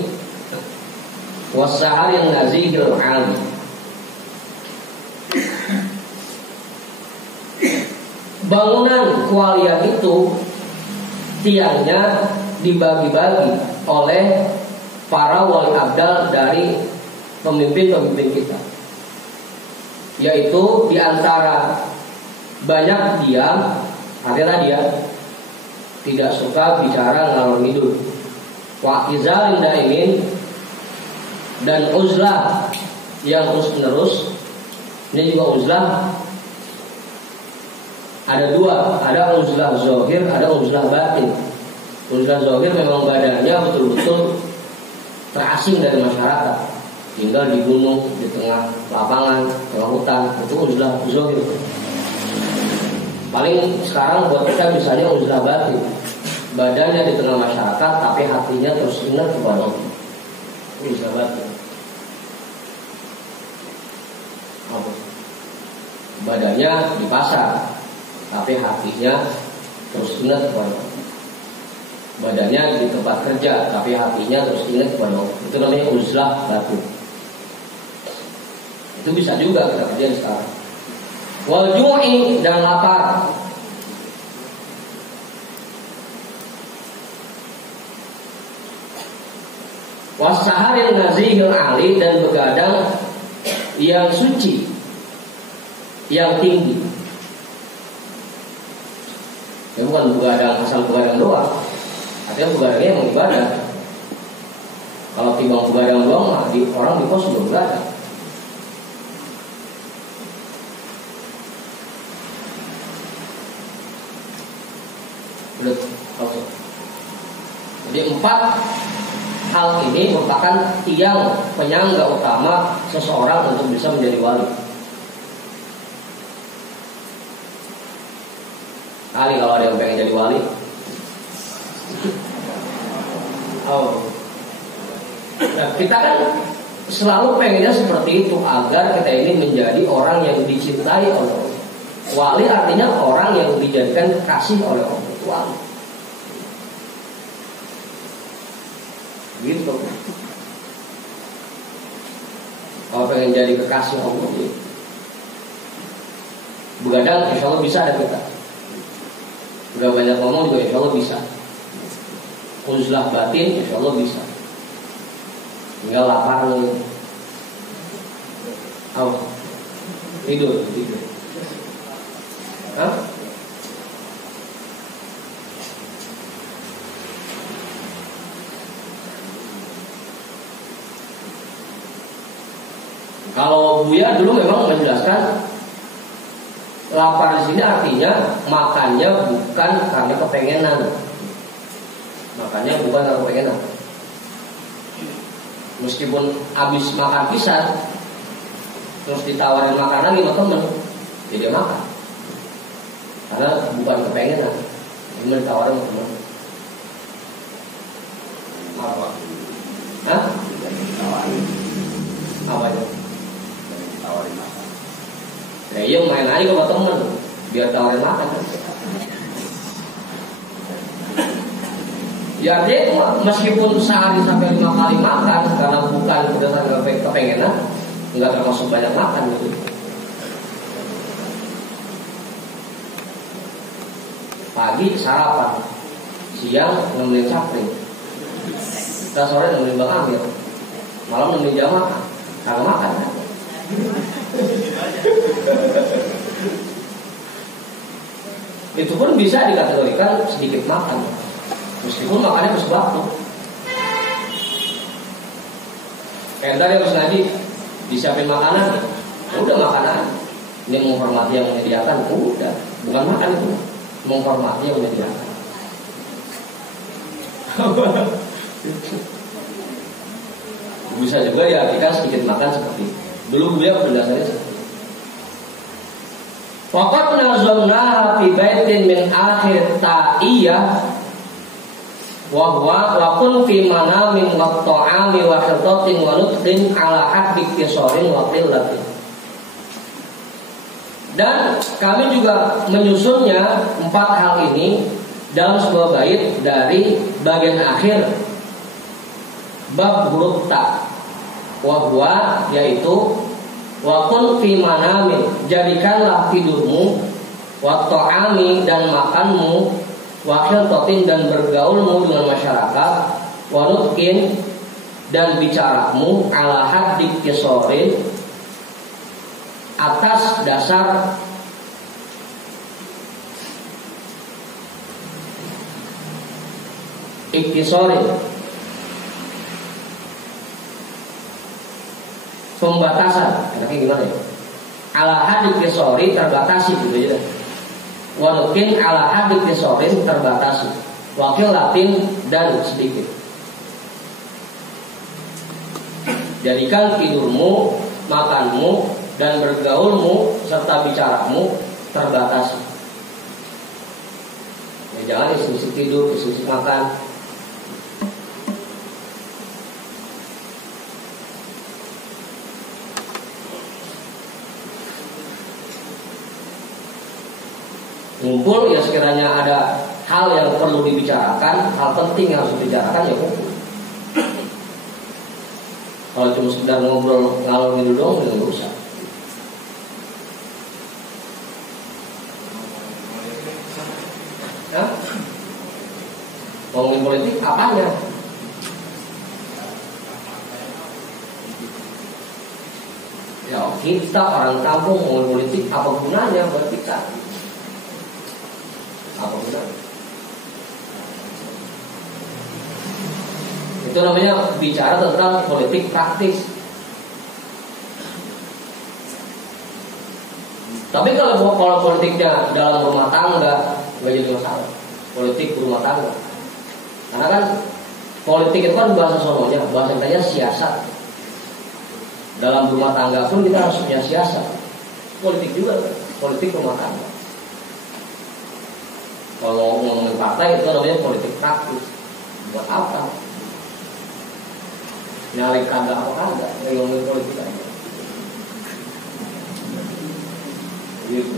was saharin nazihil ali. Bangunan kewalian itu tiangnya dibagi-bagi oleh para wali abdal dari pemimpin-pemimpin kita, yaitu diantara banyak diam, artinya dia tidak suka bicara ngalor ngidul, wa'izalin daimin, dan uzlah yang terus menerus. Ini juga uzlah ada 2, ada uzlah zahir, ada uzlah batin. Uzlah zahir memang badannya betul-betul terasing dari masyarakat, tinggal di gunung, di tengah lapangan, tengah hutan. Itu uzlah zahir. Paling sekarang buat kita misalnya uzlah batin, badannya di tengah masyarakat tapi hatinya terus ingat kepada Allah. Uzlah batin. Apa? Badannya di pasar tapi hatinya terus ingat kepada Allah. Badannya di tempat kerja tapi hatinya terus ingat kepada Allah. Itu namanya uzlah batin. Itu bisa juga kita kerjain sekarang. Wal ju'i, dan lapar. Wasaharil nazihil ali, dan begadang yang suci, yang tinggi. Ya bukan begadang asal begadang doang, artinya begadangnya yang ibadah. Kalau timbang begadang doang, orang di kos juga begadang. Jadi 4 hal ini merupakan tiang penyangga utama seseorang untuk bisa menjadi wali. Kali kalau ada yang pengen jadi wali. Nah, kita kan selalu pengennya seperti itu, agar kita ini menjadi orang yang dicintai oleh Allah. Wali artinya orang yang dijadikan kekasih oleh Allah. Wali. Gitu. Kalau pengen jadi kekasih Allah, begadang insya Allah bisa ada kita. Udah banyak ngomong juga insya Allah bisa. Uzlah batin insya Allah bisa. Tinggal lapar nih. Tidur. Hah? Kalau Buya dulu memang menjelaskan lapar di sini artinya makannya bukan karena kepengenan. Makannya bukan karena kepengenan. Meskipun habis makan pisang terus ditawarin makan lagi sama temen, jadi makan. Karena bukan kepengenan, cuma ditawarin sama temen. Apa? Hah? Apa itu? Tawarin makan. Ya iya main aja sama temen, biar tawarin makan. Ya dia meskipun sehari sampai 5 kali makan karena bukan berdasarkan kepengenan, nggak termasuk banyak makan gitu. Pagi sarapan, siang nemenin Sapri, kita sore nemenin Bang Amir, malam nemenin jamaah, kagak makan kan? Itu pun bisa dikategorikan sedikit makan, meskipun makannya ke sebab. Kayak tadi harus ngaji disiapin makanan, ya udah makanan. Ini menghormati yang menyediakan, udah bukan makan itu, menghormati yang menyediakan. Bisa juga ya kita sedikit makan seperti itu. Dulu beliau berdasarnya seperti itu. Faqad nazamna fi baitin min akhir ta'iyah wa huwa wa kun fi manamin wa ta'ami wa khitatin wa nutqin ala haddi kisarin wa qillatin. Dan kami juga menyusunnya 4 hal ini dalam sebuah bait dari bagian akhir bab huruf ta, wa huwa yaitu wa kun fi manamin, jadikanlah tidurmu, wa ta'ami dan makanmu, wa khiltatin dan bergaulmu dengan masyarakat, wa nutqin dan bicaramu, ala haddi kisarin atas dasar iktisarin, pembatasan, enaknya gimana ya? Ala haddi kisori terbatasi gitu aja. Walakin ala haddi kisorin terbatasi. Wakil latin dan sedikit. Jadikan tidurmu, makanmu, dan bergaulmu serta bicaramu terbatasi. Ya, jangan isi-isi tidur, isi-isi makan. Ngumpul ya sekiranya ada hal yang perlu dibicarakan, hal penting yang harus dibicarakan ya kumpul. Kalau cuma sekedar ngobrol ngalor ngidul doang ya nggak usah. Hah? Ngomongin politik apanya? Ya kita orang kampung ngomongin politik apa gunanya buat kita? Apa gunanya? Itu namanya bicara tentang politik praktis. Tapi kalau politiknya dalam rumah tangga nggak jadi masalah. Politik rumah tangga. Karena kan politik itu kan bahasa sononya, bahasa katanya siasat. Dalam rumah tangga pun kita harus punya siasat. Politik juga, politik rumah tangga. Kalau ngomongin partai itu namanya politik praktis. Buat apa? Nyalik kagak apa kagak, ngomongin politik aja. Gitu.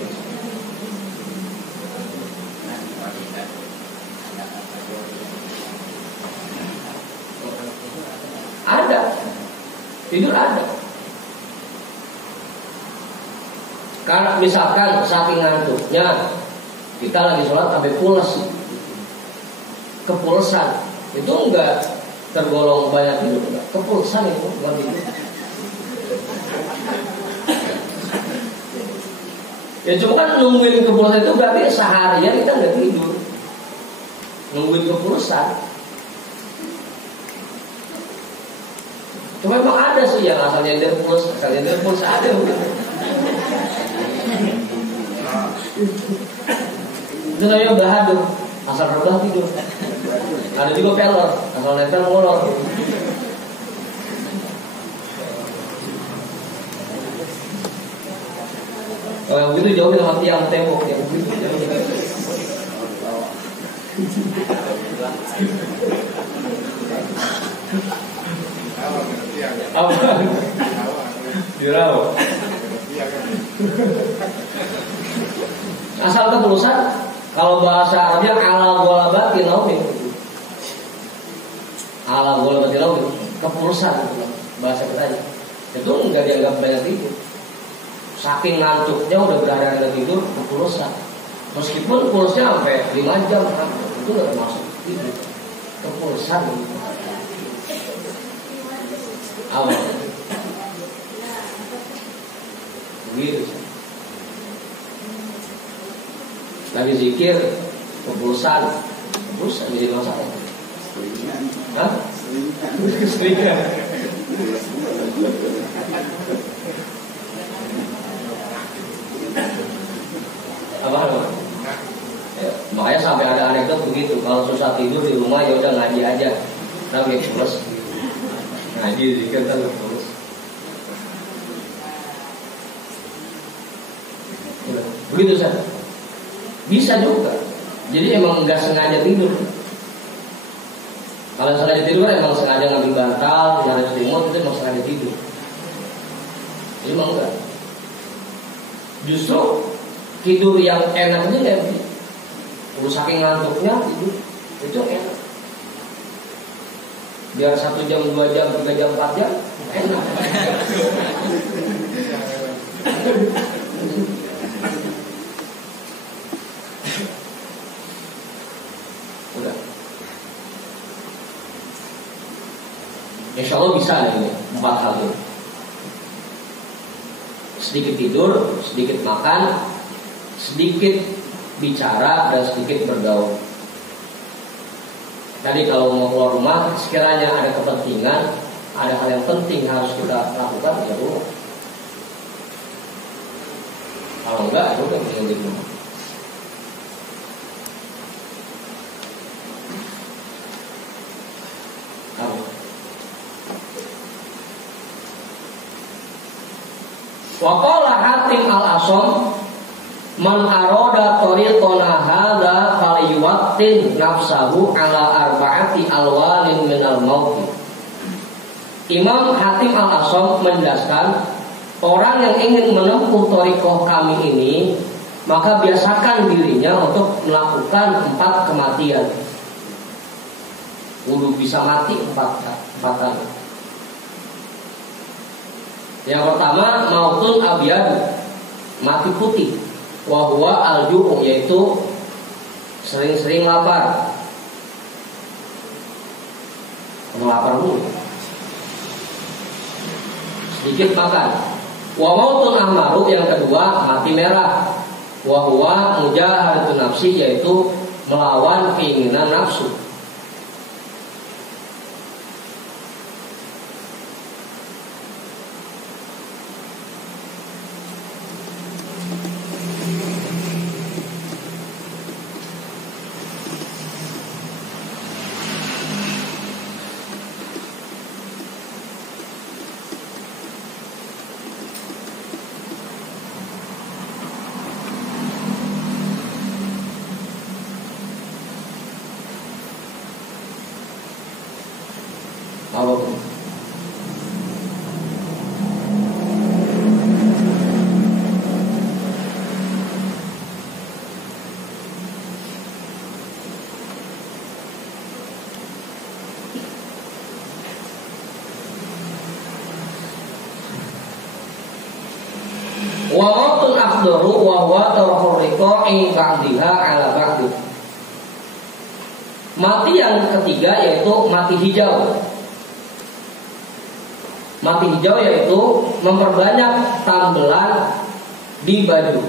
Ada, tidur ada. Karena misalkan saking ngantuknya kita lagi sholat sampai pulas, kepulsan itu enggak tergolong banyak tidur, enggak. Kepulsan itu bukan tidur. Ya cuma kan nungguin kepulsan itu berarti seharian kita enggak tidur, nungguin kepulsan. Cuma memang ada sih yang asal nyender pulsa ada. Itu namanya bahadur, asal rebah tidur. Ada juga pelor, asal nempel ngolor. Kalau yang begitu jauhin sama tiang tembok yang begitu. Apa? Dirawat. Asal ketulusan, kalau bahasa Arabnya ala golabatin laumin. Ala golabatin laumin, kepulsan bahasa kita. Itu enggak dianggap banyak tidur. Saking ngantuknya udah berhari-hari tidur, kepulsan. Meskipun pulsnya sampai 5 jam, itu nggak termasuk tidur. Kepulsan. Awal. Begitu. Lagi zikir, kepulsan jadi masalah. Hah? Selingan. Apa? Ya, makanya sampai ada anekdot begitu. Kalau susah tidur di rumah ya udah ngaji aja. Tapi pulas. Ngaji zikir kan pulas. Begitu saja. Bisa juga. Jadi emang nggak sengaja tidur. Kalau sengaja tidur emang sengaja ngambil bantal, nyari selimut, itu emang sengaja tidur. Jadi emang enggak. Justru tidur yang enak itu ya, udah saking ngantuknya tidur itu enak. Biar 1 jam, 2 jam, 3 jam, 4 jam enak. Udah. Insya Allah bisa ini 4 hal ini. Sedikit tidur, sedikit makan, sedikit bicara, dan sedikit bergaul. Tadi kalau mau keluar rumah, sekiranya ada kepentingan, ada hal yang penting harus kita lakukan, ya keluar. Kalau enggak, ya udah mending di rumah. Waqala Hatim al-Asam, man aroda tariqana hadza falyuwattin nafsahu ala arba'ati alwalin minal maut. Imam Hatim al-Asam menjelaskan, orang yang ingin menempuh thariqah kami ini, maka biasakan dirinya untuk melakukan 4 kematian. Kudu bisa mati 4 kali. Yang pertama, mautun abyad, mati putih. Wa huwa al-ju', yaitu sering-sering lapar. Lapar dulu. Sedikit makan. Wa mautun ahmaru, yang kedua mati merah. Wa huwa mujahadatun nafsi, yaitu melawan keinginan nafsu. Wa mautun afdaru wa huwa tawhuriqa'i ba'diha ala ba'di. Mati yang ketiga yaitu mati hijau. Mati hijau yaitu memperbanyak tambelan di baju.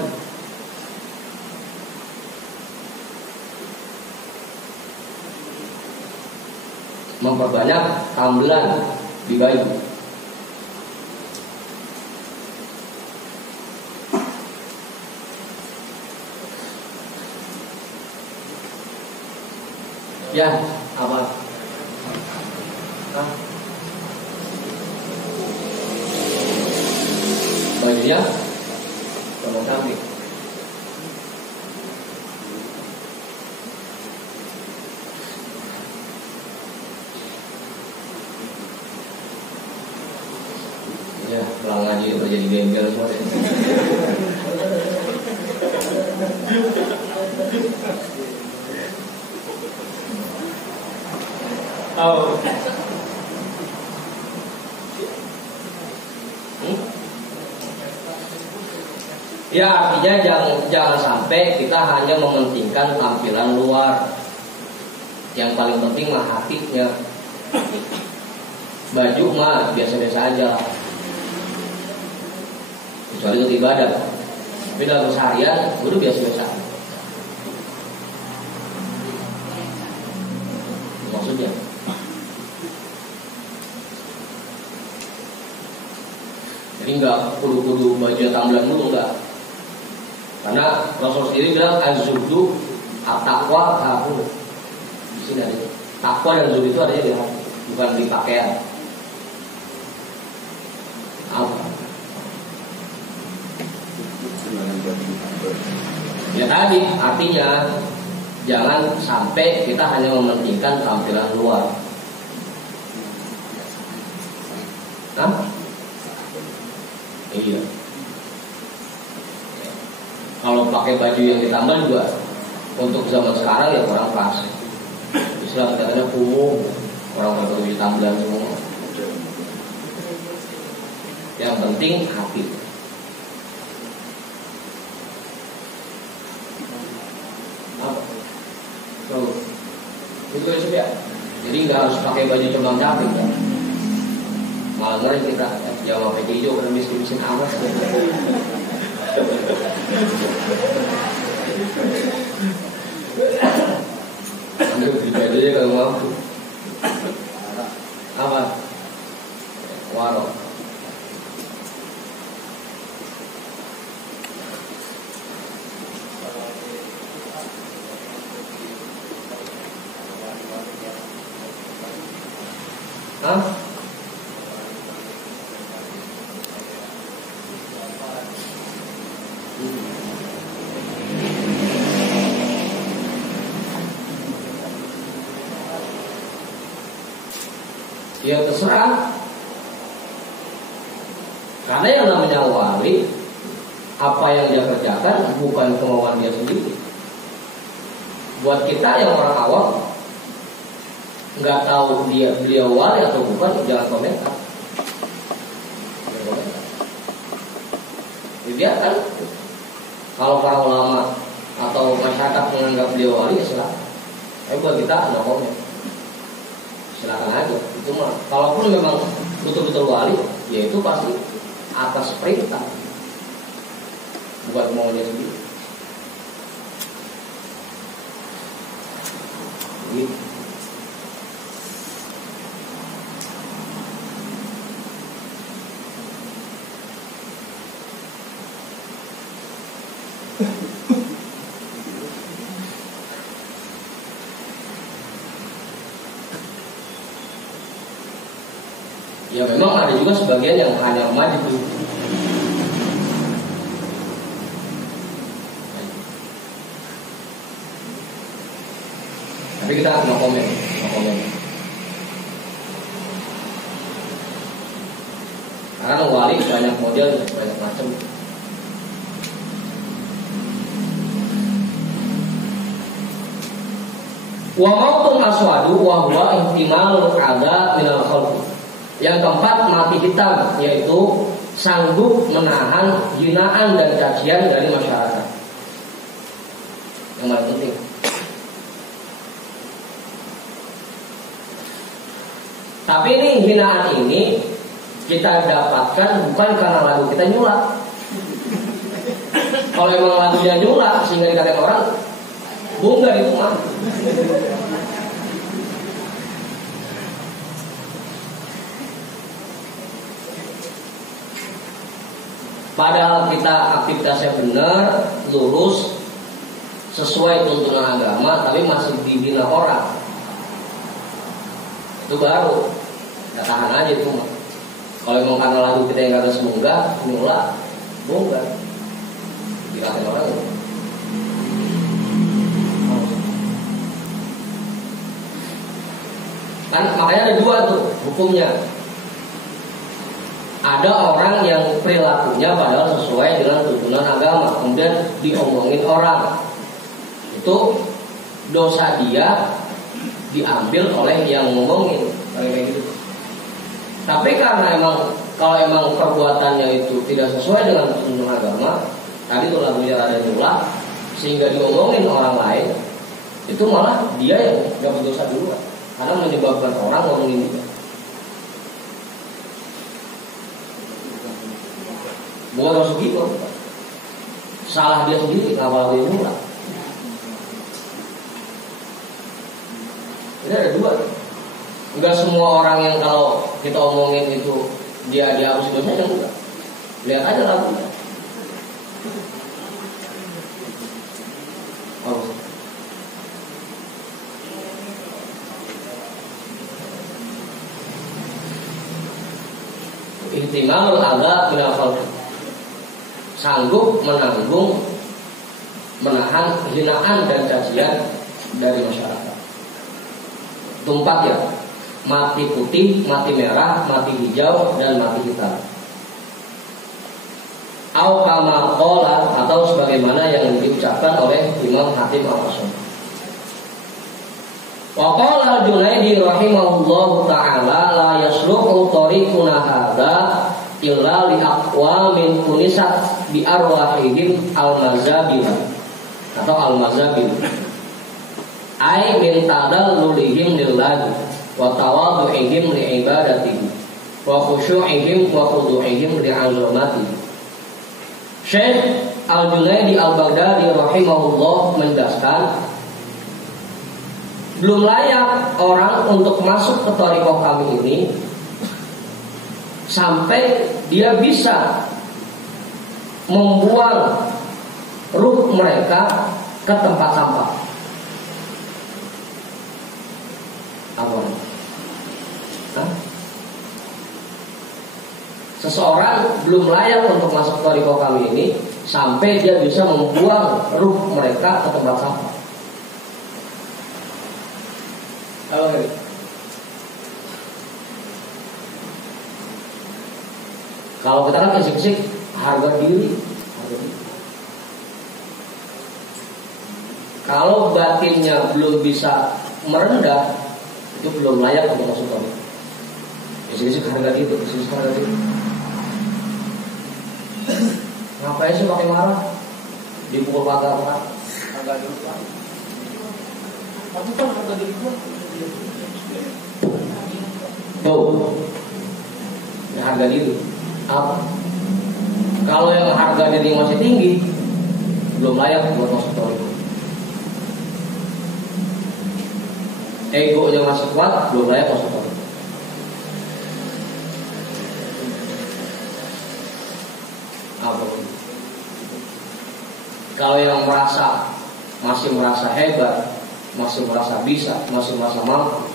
Memperbanyak tambelan di baju. Ya, apa? Hah? Bajunya tolong kambing. Ya, pulang ngaji udah jadi gembel semua. Oh. Ya, artinya jangan sampai kita hanya mementingkan tampilan luar. Yang paling penting mah hatinya. Baju mah biasa-biasa aja, kecuali untuk ibadah. Tapi dalam seharian udah biasa-biasa. Maksudnya jadi nggak kudu baju tambelan dulu, enggak. Karena Rasul sendiri bilang az-zuhdu at-taqwa hahu. Di sini ada takwa dan zuhud itu adanya di hati, bukan di pakaian. Apa? Ya tadi artinya jangan sampai kita hanya mementingkan tampilan luar. Hah? Iya. Kalau pakai baju yang ditambal juga untuk zaman sekarang ya kurang pas. Islam katanya kumuh, orang pakai baju tambalan semua. Yang penting hati. Apa? Tuh. Itu ya. Jadi nggak harus pakai baju cembang caping kan? Malah ngeri kita jawab pakai hijau karena miskin amat. Ambil beli baju aja kalau mampu. Apa? Warok. Hah? Ya terserah. Karena yang namanya wali, apa yang dia kerjakan bukan kemauan dia sendiri. Buat kita yang orang awam, nggak tahu beliau wali atau bukan, jangan komentar. Dibiarkan. Kalau para ulama atau masyarakat menganggap beliau wali, ya silakan. Tapi buat kita nggak komen. Silakan aja. Itu mah. Kalaupun memang betul-betul wali, ya itu pasti atas perintah, bukan maunya sendiri. Gitu. Ya memang ada juga sebagian yang hanya emas itu. Tapi kita no komen. Karena wali banyak model, banyak macam. Wa mautun aswadu wa huwa ihtimal ada minal khalq. Yang keempat, mati hitam, yaitu sanggup menahan hinaan dan cacian dari masyarakat. Yang paling penting. Tapi ini hinaan ini kita dapatkan bukan karena lagu kita nyulak. Kalau emang lagunya nyulak sehingga dikatakan orang bunga itu mah. Padahal kita aktivitasnya benar, lurus, sesuai tuntunan agama, tapi masih dibina orang. itu baru ya tahan aja itu mah. Kalau emang karena lagu kita yang kata semoga mula bongkar dikatain orang itu. Kan makanya ada dua tuh hukumnya. Ada orang yang perilakunya padahal sesuai dengan tuntunan agama, kemudian diomongin orang, itu dosa dia diambil oleh yang ngomongin kayak gitu. Tapi karena kalau emang perbuatannya itu tidak sesuai dengan tuntunan agama, tadi tuh lagunya ada nyulah, sehingga diomongin orang lain, itu malah dia yang dapat dosa duluan, karena menyebabkan orang ngomongin dia. Bukan masuk gitu, salah dia sendiri, nggak malah dia nyulah. Ini ada dua. Enggak semua orang yang kalau kita omongin itu dia dihapus dosanya, enggak. Lihat aja lagunya. Oh. Ihtimalul adza minal khalqi. Sanggup menanggung, menahan hinaan dan cacian dari masyarakat. Tempat ya, mati putih, mati merah, mati hijau, dan mati hitam. Au kama qala, atau sebagaimana yang diucapkan oleh Imam Hatim Al-Asy. Wa qala Junaidi rahimahullahu ta'ala la yasluhu tariquna hadza illa li aqwamin kunisat bi arwahihim al-mazabil atau al-mazabil. Ai min tadallulihim lillahi wa tawadhu'ihim li ibadatihi wa khusyu'ihim wa khudu'ihim li 'azamatihi. Syekh Al-Junaidi Al-Baghdadi rahimahullah menjelaskan, belum layak orang untuk masuk ke thariqah kami ini sampai dia bisa membuang ruh mereka ke tempat sampah. Apa? Seseorang belum layak untuk masuk ke thariqah kami ini sampai dia bisa membuang ruh mereka ke tempat sampah. Kalau kita kan kesik-kesik harga diri. Kalau batinnya belum bisa merendah, itu belum layak untuk masuk thariqah. Kesik-kesik harga diri, kesik-kesik harga diri. Ngapain sih pakai marah? Dipukul pagar Pak. Harga diri Pak. Tapi kan harga diri gua. Tuh. Ya, harga diri. Apa? Kalau yang harga diri masih tinggi, belum layak buat masuk thariqah. Egonya masih kuat, belum layak masuk thariqah. Apa? Kalau yang masih merasa hebat, masih merasa bisa, masih merasa mampu,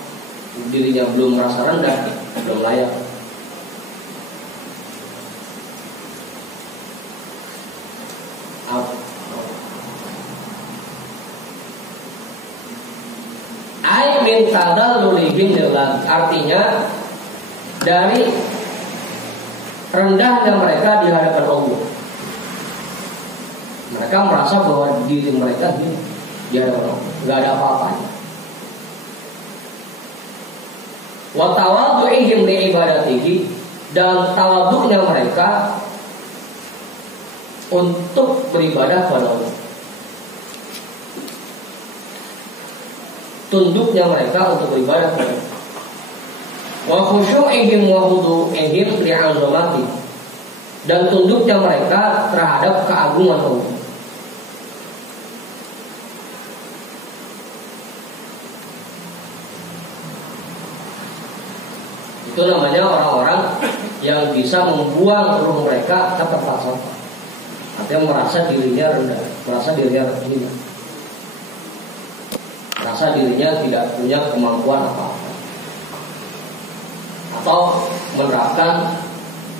dirinya belum merasa rendah, belum layak. Ai min tadallulihim lillah, artinya dari rendahnya mereka di hadapan Allah. Mereka merasa bahwa diri mereka di hadapan Allah nggak ada apa-apanya. Wa tawadhu'ihim li ibadatihi, dan tawadhu'nya mereka untuk beribadah kepada Allah. Tunduknya mereka untuk beribadah kepada Allah. Wa khusyu'ihim wa khudu'ihim li 'azamati, dan tunduknya mereka terhadap keagungan Allah. Itu namanya orang-orang yang bisa membuang ruh mereka ke tempat sampah. Artinya merasa dirinya rendah, merasa dirinya hina, merasa dirinya tidak punya kemampuan apa-apa. atau menerapkan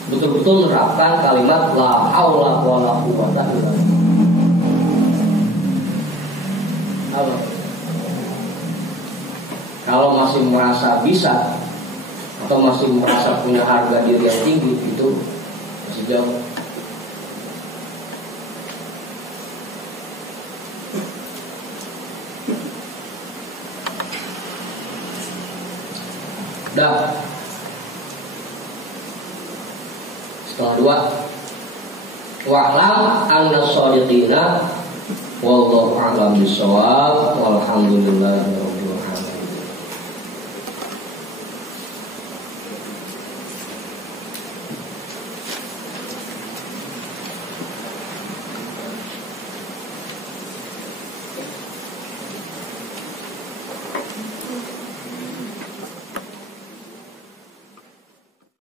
betul-betul menerapkan kalimat la haula wala quwwata illa billah. Kalau masih merasa bisa atau masih merasa punya harga diri yang tinggi, itu masih jauh. Dah. Setelah dua, wa'lam anna shadiqina wallahu a'lam bishawab walhamdulillah.